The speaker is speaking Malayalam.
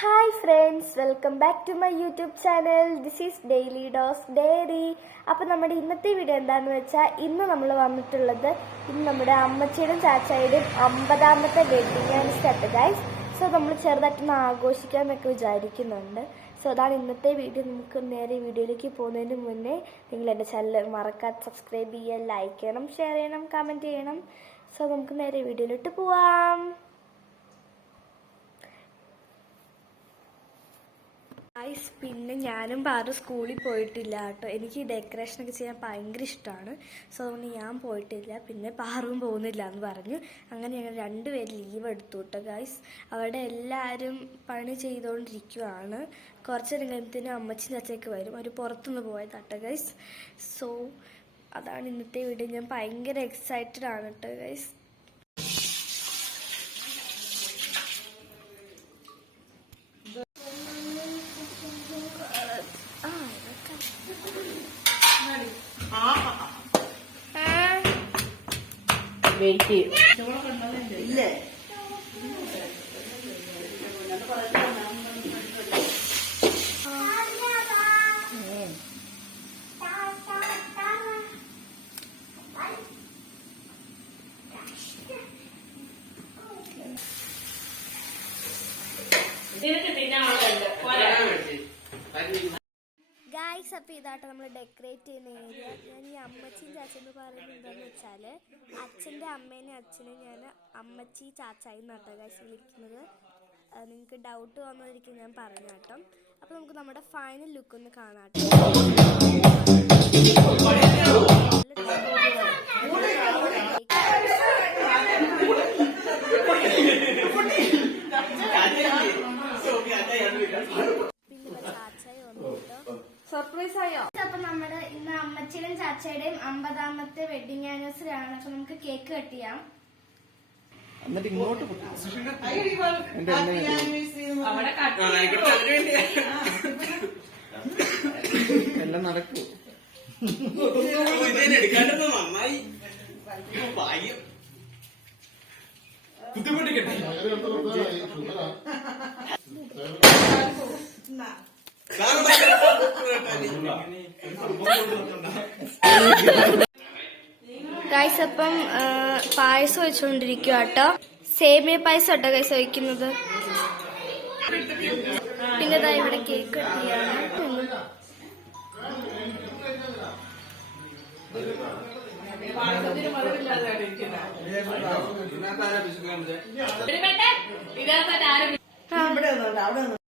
Hi friends, welcome back to my YouTube channel. This is daily dose diary. അപ്പോൾ നമ്മുടെ ഇന്നത്തെ വീഡിയോ എന്താണെന്ന് വെച്ചാൽ, ഇന്ന് നമ്മൾ വന്നിട്ടുള്ളത് നമ്മുടെ അമ്മച്ചിയുടെയും ചാച്ചായുടെയും 50ാമത്തെ വെഡിങ് ആനിവേഴ്സറി ഗൈസ്. സോ നമ്മൾ ചെറുതായിട്ടൊന്ന് ആഘോഷിക്കാമെന്നൊക്കെ വിചാരിക്കുന്നുണ്ട്. സോ അതാണ് ഇന്നത്തെ വീഡിയോ. നമുക്ക് നേരെ വീഡിയോയിലേക്ക് പോകുന്നതിന് മുന്നേ നിങ്ങൾ എൻ്റെ ചാനൽ മറക്കാതെ സബ്സ്ക്രൈബ് ചെയ്യുക, ലൈക്ക് ചെയ്യണം, ഷെയർ ചെയ്യണം, കമൻറ്റ് ചെയ്യണം. സോ നമുക്ക് നേരെ വീഡിയോയിലോട്ട് പോവാം. പിന്നെ ഞാനും പാറു സ്കൂളിൽ പോയിട്ടില്ല കേട്ടോ. എനിക്ക് ഡെക്കറേഷനൊക്കെ ചെയ്യാൻ ഭയങ്കര ഇഷ്ടമാണ്. സോ അതുകൊണ്ട് ഞാൻ പോയിട്ടില്ല. പിന്നെ പാറുവും പോകുന്നില്ല എന്ന് പറഞ്ഞു. അങ്ങനെ ഞങ്ങൾ രണ്ടുപേരും ലീവ് എടുത്തു കേട്ടോ ഗൈസ്. അവിടെ എല്ലാവരും പണി ചെയ്തുകൊണ്ടിരിക്കുകയാണ്. കുറച്ച് രംഗത്തിന് അമ്മച്ചി ചച്ചയൊക്കെ വരും. അവർ പുറത്തുനിന്ന് പോയത് കേട്ടോ ഗൈസ്. സോ അതാണ് ഇന്നത്തെ വീഡിയോ. ഞാൻ ഭയങ്കര എക്സൈറ്റഡ് ആണ് കേട്ടോ ഗൈസ്. ഇല്ലേ ഗായ്സ്, അപ്പോൾ ഇതാട്ടോ നമ്മൾ ഡെക്കറേറ്റ് ചെയ്യുന്ന ഏരിയ. ഞാൻ ഈ അമ്മച്ചിയും ചാച്ചെന്ന് പറയുന്നത് എന്താണെന്ന് വെച്ചാൽ, അച്ഛൻ്റെ അമ്മേനെയും അച്ഛനെയും ഞാൻ അമ്മച്ചി ചാച്ചായി എന്നാട്ടോ ഗായ്സ് വിളിക്കുന്നത്. നിങ്ങൾക്ക് ഡൗട്ട് വന്നതായിരിക്കും ഞാൻ പറഞ്ഞു കേട്ടോ. അപ്പോൾ നമുക്ക് നമ്മുടെ ഫൈനൽ ലുക്ക് ഒന്ന് കാണാം. സർപ്രൈസ് ആയോ? അപ്പൊ നമ്മുടെ ഇന്ന് അമ്മച്ചിയുടെയും ചാച്ചയുടെയും 50ാമത്തെ വെഡിങ് ആനിവേഴ്സറി ആണ്. അപ്പൊ നമുക്ക് കേക്ക് കട്ട് ചെയ്യാം. എന്നിട്ട് ഇങ്ങോട്ട് എല്ലാം നടക്കൂ. ഗൈസ്, അപ്പം പായസം വെച്ചുകൊണ്ടിരിക്കുക കേട്ടോ. സേമിയ പായസം കേട്ടോ ഗൈസ് വയ്ക്കുന്നത്. പിന്നെ ഇതാ ഇവിടെ കേക്ക് കട്ട് ചെയ്യാണ്.